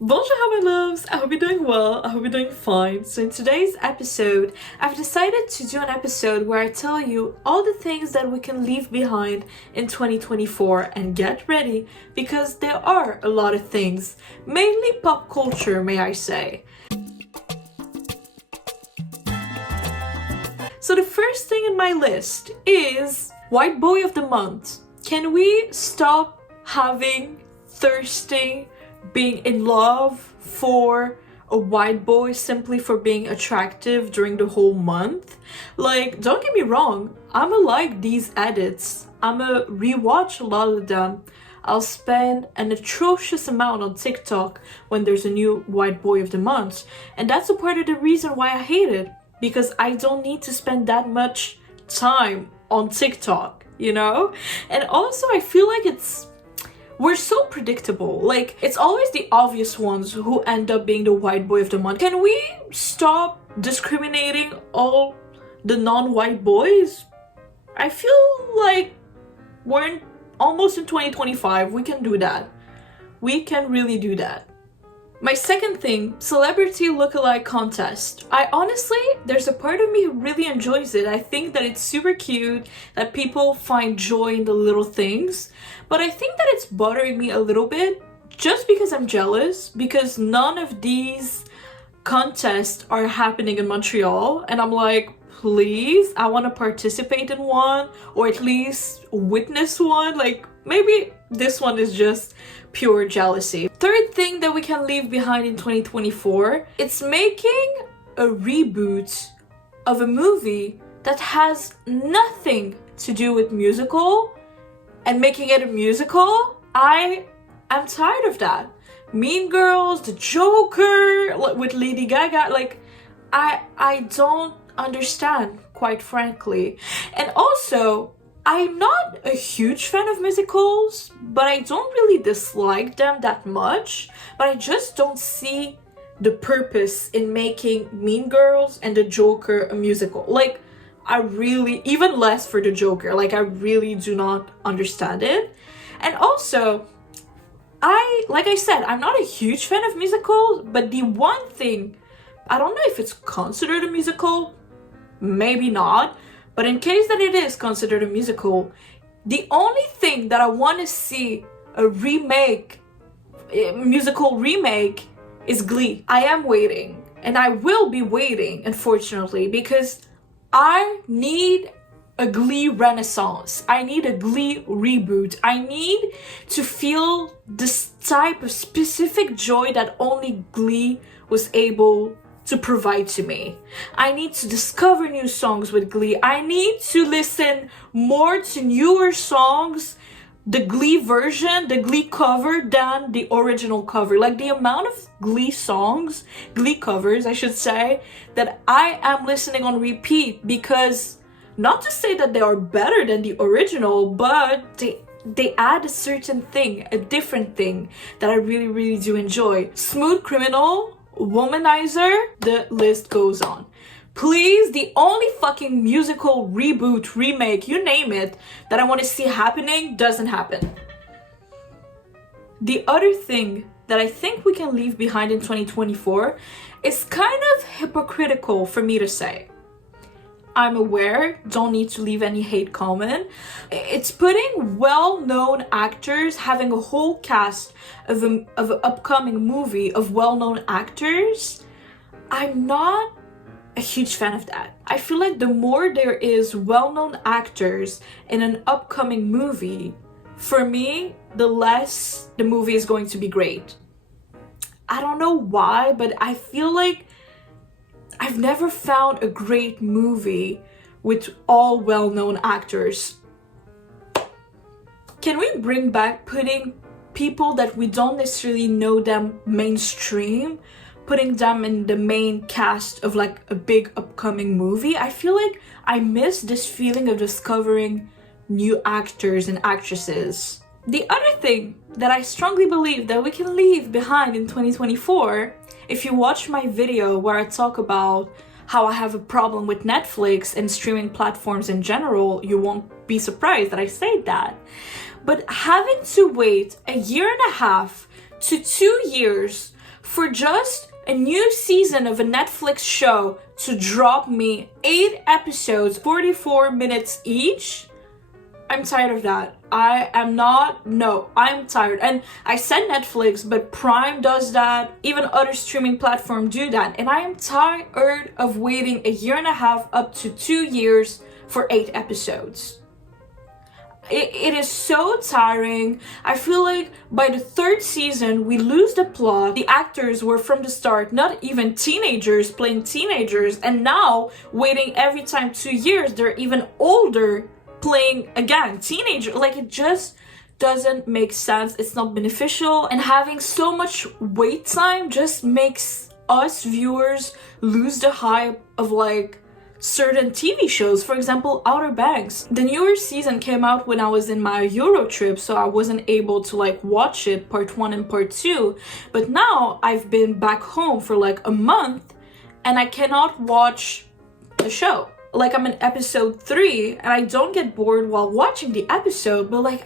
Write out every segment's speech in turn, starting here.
Bonjour my loves, I hope you're doing well, I hope you're doing fine. So in today's episode, I've decided to do an episode where I tell you all the things that we can leave behind in 2024 and get ready because there are a lot of things, mainly pop culture may I say. So the first thing in my list is White Boy of the Month. Can we stop having thirsting being in love for a white boy simply for being attractive during the whole month? Like, don't get me wrong, I'ma like these edits. I'ma rewatch a lot of them. I'll spend an atrocious amount on TikTok when there's a new white boy of the month. And that's a part of the reason why I hate it. Because I don't need to spend that much time on TikTok, you know? And also I feel like we're so predictable. Like, it's always the obvious ones who end up being the white boy of the month. Can we stop discriminating all the non-white boys? I feel like we're almost in 2025. We can do that. We can really do that. My second thing, celebrity lookalike contest. There's a part of me who really enjoys it. I think that it's super cute, that people find joy in the little things. But I think that it's bothering me a little bit just because I'm jealous, because none of these contests are happening in Montreal. And I'm like, please, I want to participate in one or at least witness one. Like, maybe this one is just pure jealousy. Third thing that we can leave behind in 2024, it's making a reboot of a movie that has nothing to do with musical and making it a musical. I am tired of that. Mean Girls, The Joker with Lady Gaga, like I don't understand, quite frankly. And also, I'm not a huge fan of musicals, but I don't really dislike them that much. But I just don't see the purpose in making Mean Girls and The Joker a musical. Like, even less for The Joker. Like, I really do not understand it. And also, like I said, I'm not a huge fan of musicals, but the one thing, I don't know if it's considered a musical, maybe not. But in case that it is considered a musical, the only thing that I want to see a musical remake is Glee. I am waiting, and I will be waiting, unfortunately, because I need a Glee renaissance. I need a Glee reboot. I need to feel this type of specific joy that only Glee was able to provide to me. I need to discover new songs with Glee. I need to listen more to newer songs, the Glee version, the Glee cover, than the original cover. Like, the amount of Glee songs, Glee covers, I should say, that I am listening on repeat, because not to say that they are better than the original, but they add a certain thing, a different thing that I really, really do enjoy. Smooth Criminal, Womanizer, the list goes on. Please, the only fucking musical reboot, remake, you name it, that I want to see happening doesn't happen. The other thing that I think we can leave behind in 2024 is kind of hypocritical for me to say. I'm aware, don't need to leave any hate comment. It's putting well-known actors, having a whole cast of an upcoming movie of well-known actors. I'm not a huge fan of that. I feel like the more there is well-known actors in an upcoming movie, for me, the less the movie is going to be great. I don't know why, but I feel like I've never found a great movie with all well-known actors. Can we bring back putting people that we don't necessarily know them mainstream, putting them in the main cast of like a big upcoming movie? I feel like I miss this feeling of discovering new actors and actresses. The other thing that I strongly believe that we can leave behind in 2024, if you watch my video where I talk about how I have a problem with Netflix and streaming platforms in general, you won't be surprised that I say that. But having to wait a year and a half to 2 years for just a new season of a Netflix show to drop me 8 episodes, 44 minutes each, I'm tired of that. I'm tired. And I said Netflix, but Prime does that. Even other streaming platforms do that. And I am tired of waiting a year and a half up to 2 years for 8 episodes. It is so tiring. I feel like by the 3rd season, we lose the plot. The actors were from the start not even teenagers playing teenagers. And now, waiting every time 2 years, they're even older playing, again, teenager. Like, it just doesn't make sense. It's not beneficial. And having so much wait time just makes us viewers lose the hype of, like, certain TV shows. For example, Outer Banks. The newer season came out when I was in my Euro trip, so I wasn't able to like watch it part 1 and part 2. But now I've been back home for like a month and I cannot watch the show. Like, I'm in episode 3 and I don't get bored while watching the episode, but like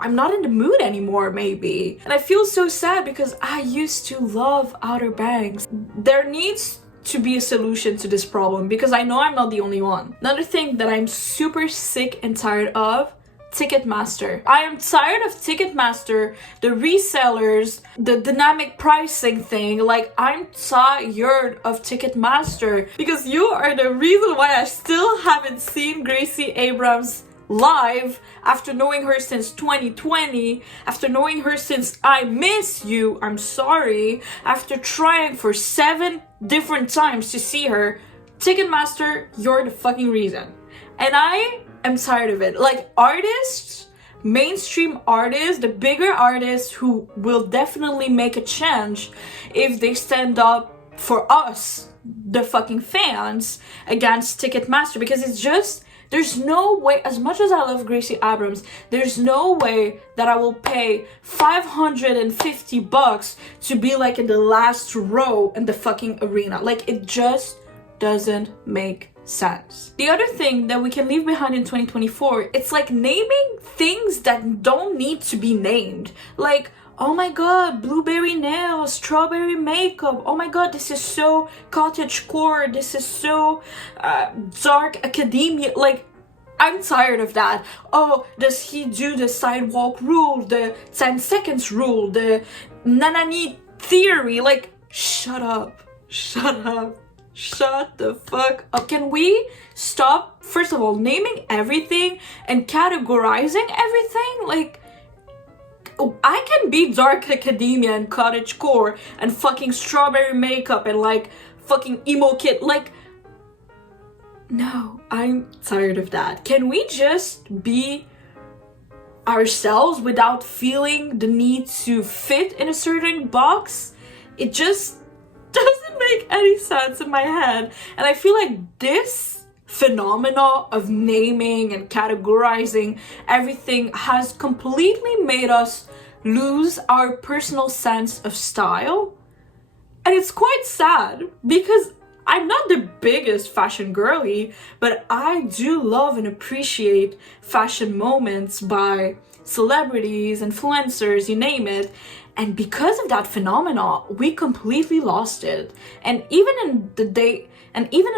I'm not in the mood anymore, maybe. And I feel so sad because I used to love Outer Banks. There needs to be a solution to this problem because I know I'm not the only one. Another thing that I'm super sick and tired of, Ticketmaster. I am tired of Ticketmaster, the resellers, the dynamic pricing thing. Like, I'm tired of Ticketmaster because you are the reason why I still haven't seen Gracie Abrams live after knowing her since 2020, after knowing her since I Miss You, I'm sorry, after trying for 7 different times to see her. Ticketmaster, you're the fucking reason. And I am tired of it. Like, artists, mainstream artists, the bigger artists who will definitely make a change if they stand up for us, the fucking fans, against Ticketmaster, because it's just, there's no way, as much as I love Gracie Abrams, there's no way that I will pay $550 to be like in the last row in the fucking arena. Like, it just doesn't make sense. The other thing that we can leave behind in 2024, it's like naming things that don't need to be named. Like, oh my god, blueberry nails, strawberry makeup. Oh my god, this is so cottagecore. This is so dark academia. Like, I'm tired of that. Oh, does he do the sidewalk rule, the 10 seconds rule, the nanani theory? Like, shut up. Shut up. Shut the fuck up. Can we stop, first of all, naming everything and categorizing everything? Like, I can be dark academia and cottagecore and fucking strawberry makeup and like fucking emo kid. Like, no, I'm tired of that. Can we just be ourselves without feeling the need to fit in a certain box? It just doesn't make any sense in my head. And I feel like this phenomena of naming and categorizing everything has completely made us lose our personal sense of style. And it's quite sad because I'm not the biggest fashion girly, but I do love and appreciate fashion moments by celebrities, influencers, you name it. And because of that phenomena, we completely lost it. And even in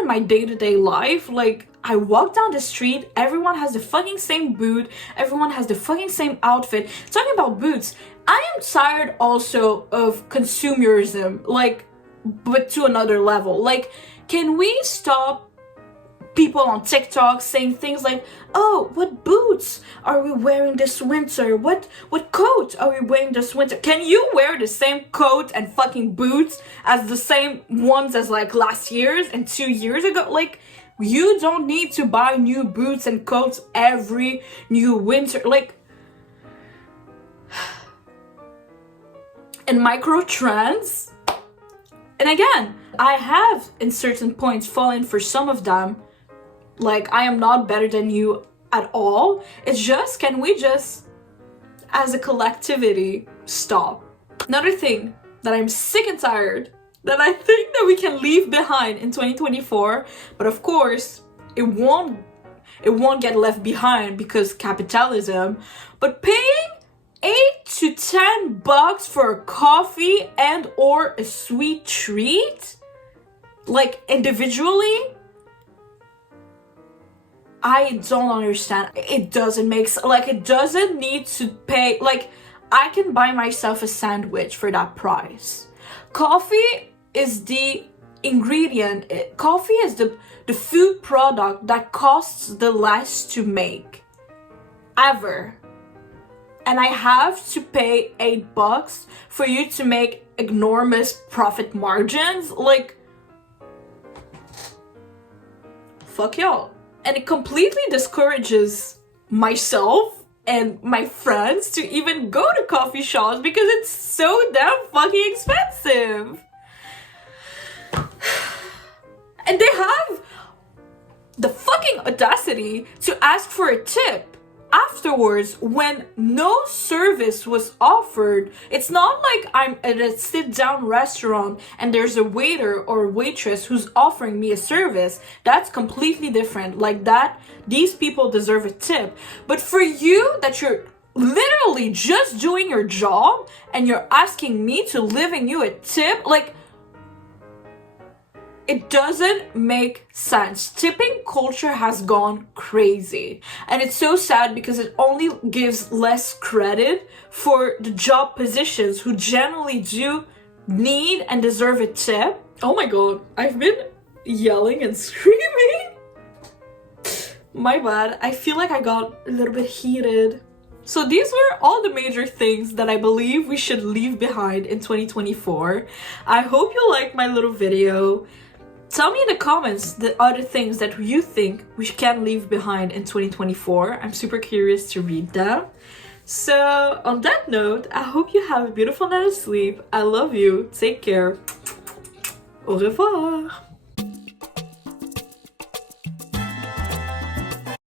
my day-to-day life, like, I walk down the street, everyone has the fucking same boot, everyone has the fucking same outfit. Talking about boots, I am tired also of consumerism, like, but to another level. Like, can we stop people on TikTok saying things like, oh, what boots are we wearing this winter? What coat are we wearing this winter? Can you wear the same coat and fucking boots as the same ones as like last year's and 2 years ago? Like, you don't need to buy new boots and coats every new winter. Like, and micro trends. And again, I have in certain points fallen for some of them. Like, I am not better than you at all. It's just, can we just, as a collectivity, stop? Another thing that I'm sick and tired, that I think that we can leave behind in 2024, but of course, it won't get left behind because capitalism, but paying $8 to $10 for a coffee and or a sweet treat, like individually, I don't understand. It doesn't make sense. Like, it doesn't need to pay. Like, I can buy myself a sandwich for that price. Coffee is the ingredient. Coffee is the food product that costs the less to make ever. And I have to pay $8 for you to make enormous profit margins? Like, fuck y'all. And it completely discourages myself and my friends to even go to coffee shops because it's so damn fucking expensive. And they have the fucking audacity to ask for a tip afterwards when no service was offered. It's not like I'm at a sit-down restaurant and there's a waiter or waitress who's offering me a service. That's completely different. Like that, these people deserve a tip. But for you, that you're literally just doing your job and you're asking me to leaving you a tip, like, it doesn't make sense. Tipping culture has gone crazy. And it's so sad because it only gives less credit for the job positions who generally do need and deserve a tip. Oh my god, I've been yelling and screaming. My bad. I feel like I got a little bit heated. So these were all the major things that I believe we should leave behind in 2024. I hope you liked my little video. Tell me in the comments the other things that you think we can leave behind in 2024. I'm super curious to read them. So on that note, I hope you have a beautiful night of sleep. I love you. Take care. Au revoir.